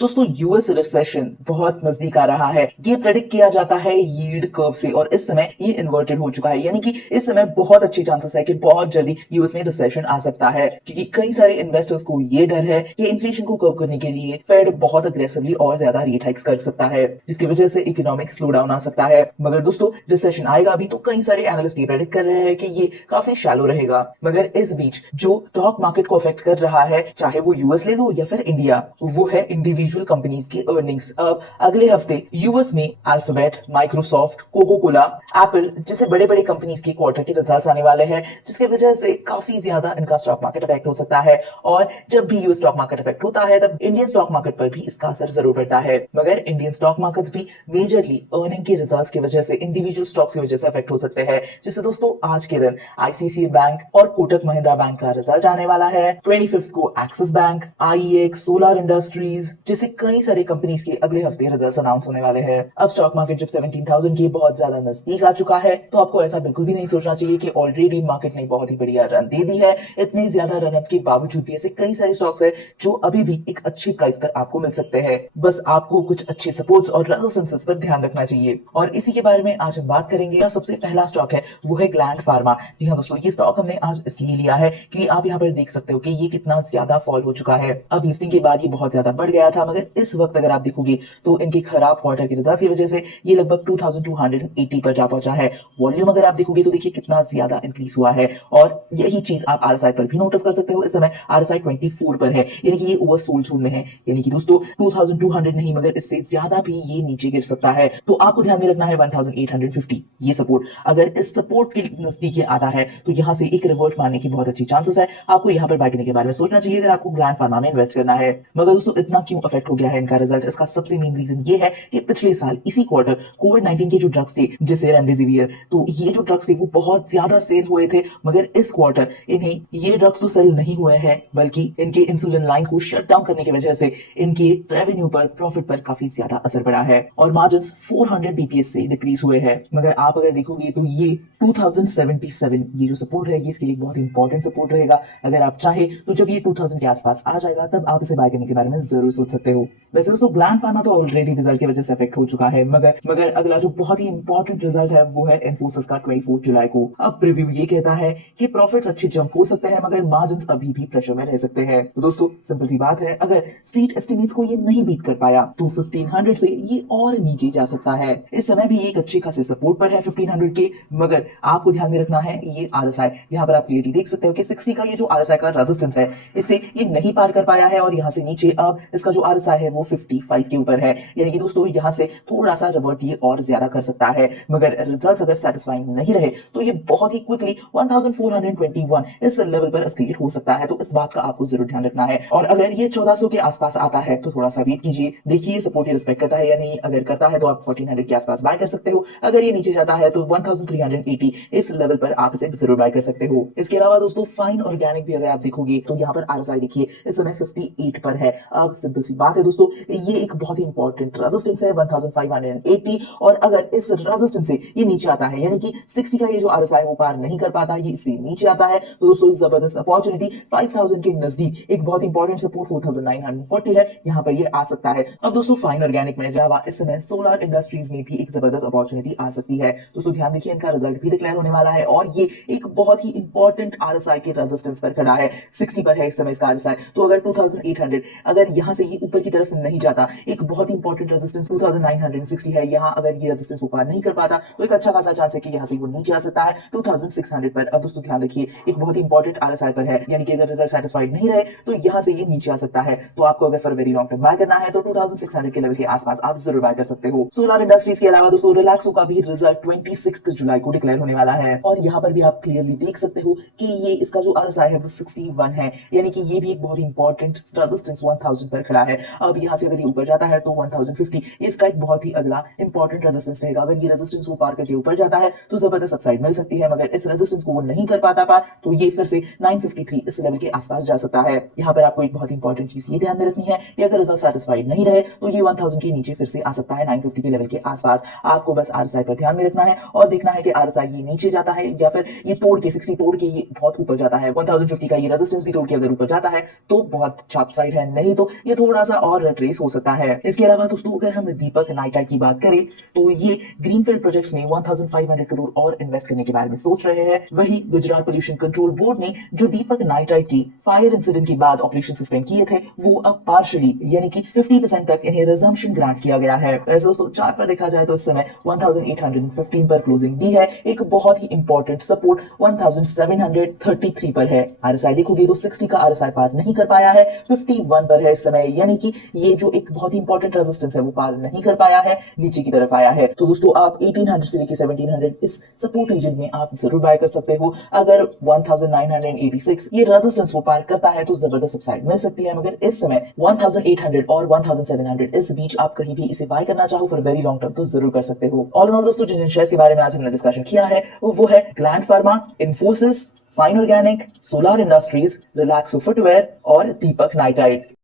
दोस्तों US recession बहुत नजदीक आ रहा है। ये प्रेडिक्ट किया जाता है यील्ड कर्व से और इस समय ये इन्वर्टेड हो चुका है, यानी कि इस समय बहुत अच्छी चांसेस है कि बहुत जल्दी यूएस में रिसेशन आ सकता है, क्योंकि कई सारे इन्वेस्टर्स को ये डर है कि इन्फ्लेशन को कर्व करने के लिए फेड बहुत अग्रेसिवली और ज्यादा रेट हाइक्स कर सकता है, जिसकी वजह से इकोनॉमिक स्लो डाउन आ सकता है। मगर दोस्तों रिसेशन आएगा भी तो कई सारे एनालिस्ट ये प्रेडिक्ट कर रहे हैं कि ये काफी शैलो रहेगा। मगर इस बीच जो स्टॉक मार्केट को अफेक्ट कर रहा है, चाहे वो यूएस ले लो या फिर इंडिया, वो है इंडिविजुअल कंपनीज की अर्निंग्स। अब अगले हफ्ते यूएस में Alphabet, Microsoft, Coca Cola, Apple जैसे बड़े बड़े कंपनीज के क्वार्टर के रिजल्ट्स आने वाले हैं, जिसकी वजह से काफी ज्यादा इनका स्टॉक मार्केट अफेक्ट हो सकता है। और जब भी यूएस स्टॉक मार्केट अफेक्ट होता है तब इंडियन स्टॉक मार्केट पर भी इसका असर जरूर पड़ता है। मगर इंडियन स्टॉक मार्केट्स भी मेजरली अर्निंग के रिजल्ट्स की वजह से, इंडिविजुअल स्टॉक्स की वजह से अफेक्ट हो सकते हैं। जैसे दोस्तों आज के दिन आईसीआईसीआई बैंक और कोटक महिंद्रा बैंक का रिजल्ट आने वाला है। 25 को एक्सिस बैंक, आईएक्स, सोलर इंडस्ट्रीज जैसे कई सारे कंपनीज के अगले हफ्ते रिजल्ट्स अनाउंस होने वाले हैं। अब स्टॉक मार्केट जब 17,000 के बहुत ज्यादा नजदीक आ चुका है तो आपको ऐसा बिल्कुल भी नहीं सोचना चाहिए कि ऑलरेडी मार्केट ने बहुत ही बढ़िया रन दे दी है। इतने ज्यादा रन अप के बावजूद भी ऐसे कई सारे स्टॉक्स है जो अभी भी एक अच्छी प्राइस पर आपको मिल सकते हैं। बस आपको कुछ अच्छे सपोर्ट्स और रेजिस्टेंसेस पर ध्यान रखना चाहिए, और इसी के बारे में आज हम बात करेंगे। सबसे पहला स्टॉक है वो है ग्लैंड फार्मा। जी हाँ दोस्तों, ये स्टॉक हमने आज इसलिए लिया है कि आप यहाँ पर देख सकते हो कि ये कितना ज्यादा फॉल हो चुका है। अब लिस्टिंग के बाद ये बहुत ज्यादा बढ़ गया था, मगर इस वक्त अगर आप देखोगे तो इनके खराब क्वार्टर के रिजल्ट की वजह से ये लगभग 2280 पर जा पहुंचा है। वॉल्यूम अगर आप देखोगे तो देखिए कितना ज्यादा इंक्रीज हुआ है, और यही चीज आप आरएसआई पर भी नोटिस कर सकते हो। इस समय आरएसआई 24 पर है, यानी कि ये ओवर सोल्ड जोन में है, यानी कि दोस्तों 2200 नहीं मगर इससे ज्यादा भी ये नीचे गिर सकता है। तो आपको ध्यान में रखना है 1850 ये सपोर्ट। अगर इस सपोर्ट के नजदीक आता है तो यहाँ से एक रिवर्ट मारने की बहुत अच्छी चांसेस है। आपको यहाँ पर बाय करने के बारे में सोचना चाहिए अगर आपको ग्लैंड फार्मा में इन्वेस्ट करना है। मगर दोस्तों इतना क्यों अफेक्ट हो गया है इनका रिजल्ट? इसका सबसे मेन रीजन ये है कि पिछले साल इसी क्वार्टर कोविड-19 के जो ड्रग्स थे, जैसे रेमडेसिवियर, तो ये जो ड्रग्स थे वो बहुत ज्यादा सेल हुए थे। मगर इस क्वार्टर इन्हें ये ड्रग्स तो सेल नहीं हुए हैं, बल्कि इनके इंसुलिन लाइन को शट डाउन करने की वजह से इनके रेवेन्यू पर, प्रॉफिट पर काफी ज्यादा असर पड़ा है, और मार्जिन 400 बीपीएस से डिक्रीज हुए हैं। मगर आप अगर देखोगे तो ये 2077 ये जो सपोर्ट है ये इसके लिए बहुत इंपॉर्टेंट सपोर्ट रहेगा। अगर आप चाहे तो जब ये 2000 के आसपास आ जाएगा तब आप इसे बाय करने के बारे में जरूर सोच सकते हो। वैसे दोस्तों ग्लैंड फार्मा तो ऑलरेडी रिजल्ट की वजह से अफेक्ट हो चुका है, मगर अगला जो बहुत ही इंपॉर्टेंट रिजल्ट है वो है इन्फोसिस का 24 जुलाई को। अब प्रीव्यू ये कहता है कि प्रॉफिट्स अच्छे जंप हो सकते हैं, मगर मार्जिन अभी भी प्रेशर में रह सकते हैं। तो दोस्तों सिंपल सी बात है, अगर स्ट्रीट एस्टिमेट्स को ये नहीं बीट कर पाया तो 1500 से ये और नीचे जा सकता है। इस समय भी एक अच्छे खासे सपोर्ट पर है 1500 के, मगर आपको ध्यान में रखना है ये आरएसआई, यहाँ पर आप क्लियरली देख सकते हो कि 60 का ये जो आरएसआई का रेजिस्टेंस है इसे ये नहीं पार कर पाया है, और यहाँ से नीचे अब इसका जो आरएसआई है वो 55 के ऊपर है, यानी कि दोस्तों यहाँ से थोड़ा सा रिवर्ट ये और ज्यादा कर सकता है। मगर रिजल्ट्स अगर सेटिस्फाइंग नहीं रहे तो ये बहुत ही क्विकली 1421 इस लेवल पर एस्केलेट हो सकता है। तो इस बात का आपको जरूर ध्यान रखना है, और अगर ये 1400 के आसपास आता है तो थोड़ा सा वेट कीजिए, देखिए सपोर्ट रिस्पेक्ट करता है या नहीं। अगर करता है तो आप 1400 के आसपास बाय कर सकते हो, अगर ये नीचे जाता है तो 1380 इस लेवल पर आप इसे जरूर बाय कर सकते हो। इसके अलावा दोस्तों फाइन ऑर्गेनिक भी अगर आप देखोगे तो यहाँ पर आरएसआई देखिए इस समय 58 पर है। अब सिंपल सी बात है दोस्तों, ये एक बहुत ही इंपॉर्टेंट रेजिस्टेंस है 1580, और अगर इस रेजिस्टेंस से ये नीचे आता है, यानी कि 60 का ये जो आरएसआई वो पार नहीं कर पाता, ये इससे नीचे आता है, तो दोस्तों जबरदस्त अपॉर्चुनिटी 5000 के नजदीक एक बहुत इंपॉर्टेंट सपोर्ट 4940 है, यहाँ पर ये आ सकता है। अब दोस्तों फाइन ऑर्गेनिक में जावा इस समय सोलर इंडस्ट्रीज में भी एक जबरदस्त अपॉर्चुनिटी आ सकती है। दोस्तों ध्यान देखिए इनका रिजल्ट भी डिक्लेयर होने वाला है, और ये एक बहुत ही इंपॉर्टेंट आरएसआई के रेजिस्टेंस पर खड़ा है। 60 पर है इस समय इसका आरएसआई, तो अगर 2800 अगर यहाँ से ये ऊपर की तरफ नहीं जाता, एक बहुत ही इंपॉर्टेंट रेजिस्टेंस 2960 है, यहाँ अगर ये रेजिस्टेंस को पार नहीं कर पाता तो एक अच्छा खासा चांस है कि यहाँ से वो नीचे आ सकता है 2600 पर। अब दोस्तों ध्यान देखिए एक बहुत ही इंपॉर्टेंट आरएसआई पर है, यानी कि अगर रिजल्ट सेटिस्फाइड नहीं रहे तो यहाँ से ये नीचे आ सकता है। तो आपको अगर for very long term by करना है तो 2600 के लेवल के आसपास आप जरूर बाय कर सकते हो। सोलर इंडस्ट्रीज के अलावा दोस्तों रिलैक्सो का भी रिजल्ट 26 जुलाई को डिक्लेयर होने वाला है, और यहाँ पर भी आप क्लियरली देख सकते हो कि ये इसका जो आरएसआई है वो 61 है, यानी कि ये भी एक बहुत इंपॉर्टेंट रेजिस्टेंस 1000 पर खड़ा है। अब यहाँ से अगर ये ऊपर जाता है तो 1050 इसका एक बहुत ही अगला इंपॉर्टेंट रेजिस्टेंस रहेगा। अगर ये रेजिस्टेंस को पार करके ऊपर जाता है तो जबरदस्त अपसाइड मिल सकती है, मगर इस रेजिस्टेंस को वो नहीं कर पाता पार तो ये फिर से 953 इस लेवल के आसपास जा सकता है। यहाँ पर आपको एक बहुत इंपॉर्टेंट चीज ये ध्यान में रखनी है कि अगर रिजल्ट सेटिस्फाइड नहीं रहे तो ये 1000 के नीचे फिर से आ सकता है 950 के लेवल के आसपास। आपको बस आरएसआई पर ध्यान में रखना है और देखना है कि आरएसआई ये नीचे जाता है या फिर ये तोड़ के 60 तोड़ के ये बहुत ऊपर जाता है। 1050 का ये रेजिस्टेंस भी तोड़ के अगर ऊपर जाता है तो बहुत अच्छा अपसाइड है, नहीं तो ये थोड़ा सा और रेस हो सकता है। इसके अलावा दोस्तों अगर हम दीपक नाइट्राइट की बात करें तो ये ग्रीनफील्ड प्रोजेक्ट्स में 1500 करोड़ और इन्वेस्ट करने के बारे में सोच रहे हैं। वही गुजरात पोल्यूशन कंट्रोल बोर्ड ने जो दीपक नाइट्राइट की फायर इंसिडेंट के बाद ऑपरेशन सस्पेंड किए थे वो अब पार्शली यानी कि 50% तक इन्हें रिजम्पशन ग्रांट किया गया है। वैसे दोस्तों चार्ट पर देखा जाए तो इस समय 1815 पर क्लोजिंग दी है। एक बहुत ही इंपॉर्टेंट सपोर्ट 1733 पर है। आरएसआई देखोगे तो 60 का आरएसआई पार नहीं कर पाया है, 51 पर है इस समय, यानी कि ये जो एक बहुत ही इंपॉर्टेंट रेजिस्टेंस है वो पार नहीं कर पाया है, नीचे की तरफ आया है। तो दोस्तों आप 1800 से लेकर 1700 इस सपोर्ट रीजन में आप जरूर बाय कर सकते हो। अगर 1986 ये रेजिस्टेंस वो पार करता है तो जबरदस्त अपसाइड मिल सकती है, मगर इस समय 1800 और 1700 इस बीच आप कहीं भी इसे बाय करना चाहो फॉर वेरी लॉन्ग टर्म तो जरूर कर सकते हो। ऑल इन ऑल दोस्तों जिन शेयर्स के बारे में आज हमने डिस्कशन किया है वो है gland pharma, Infosys, fine organic, solar industries, Relaxo footwear और दीपक नाइट्राइट।